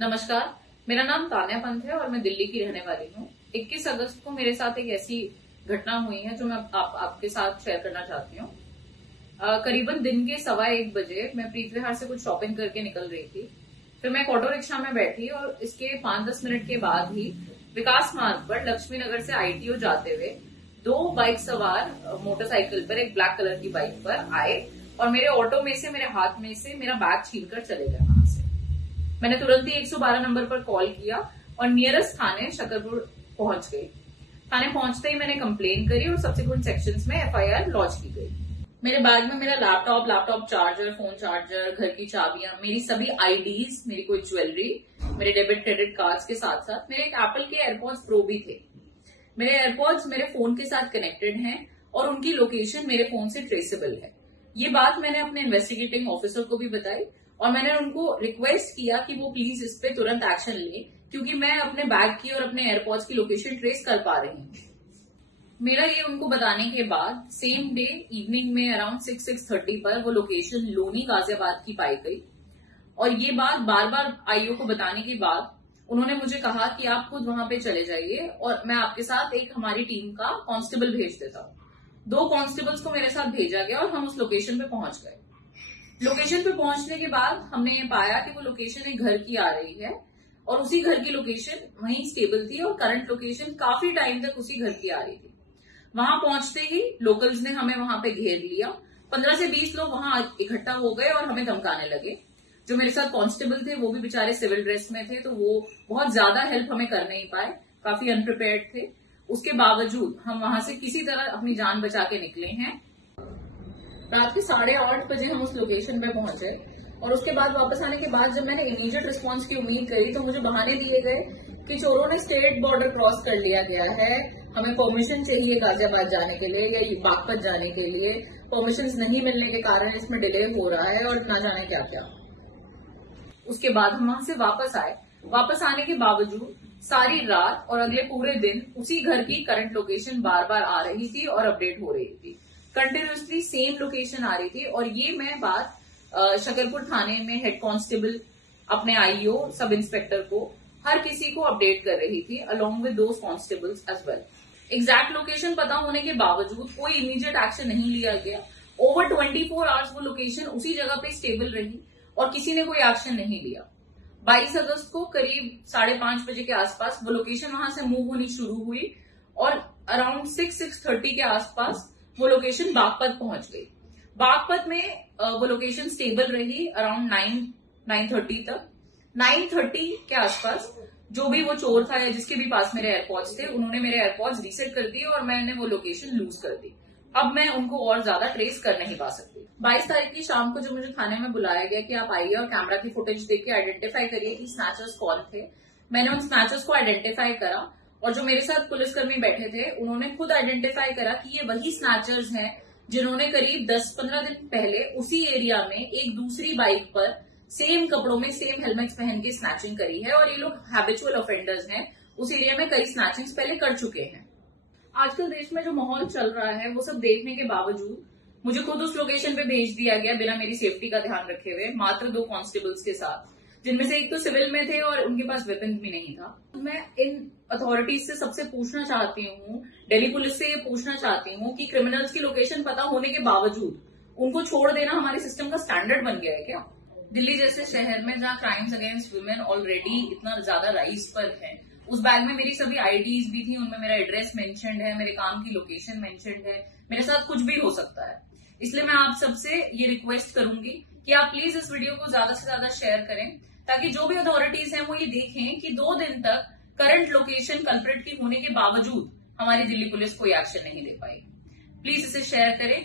नमस्कार, मेरा नाम तान्या पंत है और मैं दिल्ली की रहने वाली हूँ। 21 अगस्त को मेरे साथ एक ऐसी घटना हुई है जो मैं आपके साथ शेयर करना चाहती हूँ। करीबन दिन के 1:15 बजे मैं प्रीत विहार से कुछ शॉपिंग करके निकल रही थी। फिर मैं एक ऑटो रिक्शा में बैठी और इसके 5-10 मिनट के बाद ही विकास मार्ग पर लक्ष्मी नगर से ITO जाते हुए 2 बाइक सवार मोटरसाइकिल पर एक ब्लैक कलर की बाइक पर आए और मेरे ऑटो में से, मेरे हाथ में से मेरा बैग छीनकर चले गए वहां से। मैंने तुरंत ही 112 नंबर पर कॉल किया और नियरेस्ट थाने शकरपुर पहुंच गई। थाने पहुंचते ही मैंने कंप्लेन करी और सब्सिक्वेंट सेक्शंस में FIR लॉन्च की गई। मेरे बैग में मेरा लैपटॉप चार्जर, फोन चार्जर, घर की चाबियां, मेरी सभी IDs, मेरी कोई ज्वेलरी, मेरे डेबिट क्रेडिट कार्ड्स के साथ साथ मेरे एक एप्पल के एयरपॉड्स प्रो भी थे। मेरे एयरपॉड्स मेरे फोन के साथ कनेक्टेड हैं और उनकी लोकेशन मेरे फोन से ट्रेसेबल है। ये बात मैंने अपने इन्वेस्टिगेटिंग ऑफिसर को भी बताई और मैंने उनको रिक्वेस्ट किया कि वो प्लीज इस पे तुरंत एक्शन लें, क्योंकि मैं अपने बैग की और अपने एयरपॉड्स की लोकेशन ट्रेस कर पा रही हूँ। मेरा ये उनको बताने के बाद सेम डे इवनिंग में अराउंड 6-6:30 पर वो लोकेशन लोनी गाजियाबाद की पाई गई और ये बात बार बार IO को बताने के बाद उन्होंने मुझे कहा कि आप खुद वहां पे चले जाइए और मैं आपके साथ एक हमारी टीम का कांस्टेबल भेज देता हूँ। 2 कांस्टेबल्स को मेरे साथ भेजा गया और हम उस लोकेशन पे पहुंच गए। लोकेशन पे पहुंचने के बाद हमने ये पाया कि वो लोकेशन एक घर की आ रही है और उसी घर की लोकेशन वहीं स्टेबल थी और करंट लोकेशन काफी टाइम तक उसी घर की आ रही थी। वहां पहुंचते ही लोकल्स ने हमें वहां पे घेर लिया। 15 से 20 लोग वहां इकट्ठा हो गए और हमें धमकाने लगे। जो मेरे साथ कांस्टेबल थे वो भी बेचारे सिविल ड्रेस में थे, तो वो बहुत ज्यादा हेल्प हमें कर नहीं पाए, काफी अनप्रिपेयर्ड थे। उसके बावजूद हम वहां से किसी तरह अपनी जान बचा के निकले हैं। रात के 8:30 बजे हम उस लोकेशन पे पहुंचे और उसके बाद वापस आने के बाद जब मैंने इमीडिएट रिस्पांस की उम्मीद करी तो मुझे बहाने दिए गए कि चोरों ने स्टेट बॉर्डर क्रॉस कर लिया गया है, हमें परमिशन चाहिए गाजियाबाद जाने के लिए या बागपत जाने के लिए, परमिशन नहीं मिलने के कारण इसमें डिले हो रहा है और ना जाने क्या क्या। उसके बाद हम वहां से वापस आए। वापस आने के बावजूद सारी रात और अगले पूरे दिन उसी घर की करंट लोकेशन बार बार आ रही थी और अपडेट हो रही थी। कंटिन्यूसली सेम लोकेशन आ रही थी और ये मैं बात शकरपुर थाने में हेड कांस्टेबल, अपने IO, सब इंस्पेक्टर को, हर किसी को अपडेट कर रही थी along with those constables as well. Exact location पता होने के बावजूद कोई इमीडिएट एक्शन नहीं लिया गया। ओवर 24 आवर्स वो लोकेशन उसी जगह पे स्टेबल रही और किसी ने कोई एक्शन नहीं लिया। 22 अगस्त को करीब 5:30 बजे के आसपास वो लोकेशन वहां से मूव होनी शुरू हुई और अराउंड 6-6:30 के आसपास वो लोकेशन बागपत पहुंच गई। बागपत में वो लोकेशन स्टेबल रही अराउंड 9-9:30 तक। 9:30 के आसपास जो भी वो चोर था या जिसके भी पास मेरे एयरपॉड्स थे, उन्होंने मेरे एयरपॉड्स रीसेट कर दिए और मैंने वो लोकेशन लूज कर दी। अब मैं उनको और ज्यादा ट्रेस कर नहीं पा सकती। 22 तारीख की शाम को जब मुझे थाने में बुलाया गया कि आप आइए और कैमरा की फुटेज देख के आइडेंटिफाई करिए कि स्नैचर्स कौन थे, मैंने उन स्नैचर्स को आइडेंटिफाई करा और जो मेरे साथ पुलिसकर्मी बैठे थे उन्होंने खुद आइडेंटिफाई करा कि ये वही स्नैचर्स हैं जिन्होंने करीब 10-15 दिन पहले उसी एरिया में एक दूसरी बाइक पर सेम कपड़ों में, सेम हेलमेट्स पहन के स्नैचिंग करी है और ये लोग हैबिचुअल ऑफेंडर्स हैं। उस एरिया में कई स्नैचिंग्स पहले कर चुके हैं। आजकल देश में जो माहौल चल रहा है वो सब देखने के बावजूद मुझे खुद उस लोकेशन पे भेज दिया गया बिना मेरी सेफ्टी का ध्यान रखे हुए, मात्र 2 कांस्टेबल्स के साथ, जिनमें से एक तो सिविल में थे और उनके पास वेपन भी नहीं था। मैं इन अथॉरिटीज से सबसे पूछना चाहती हूँ, दिल्ली पुलिस से ये पूछना चाहती हूँ कि क्रिमिनल्स की लोकेशन पता होने के बावजूद उनको छोड़ देना हमारे सिस्टम का स्टैंडर्ड बन गया है क्या? दिल्ली जैसे शहर में जहाँ क्राइम्स अगेंस्ट वुमेन ऑलरेडी इतना ज्यादा राइज पर है, उस बैग में मेरी सभी IDs भी थी, उनमें मेरा एड्रेस मेंशन्ड है, मेरे काम की लोकेशन मेंशन्ड है, मेरे साथ कुछ भी हो सकता है। इसलिए मैं आप सबसे ये रिक्वेस्ट करूंगी कि आप प्लीज इस वीडियो को ज्यादा से ज्यादा शेयर करें ताकि जो भी अथॉरिटीज हैं वो ये देखें कि 2 दिन तक करंट लोकेशन कल्प्रिट की होने के बावजूद हमारी दिल्ली पुलिस कोई एक्शन नहीं ले पाई। प्लीज इसे शेयर करें।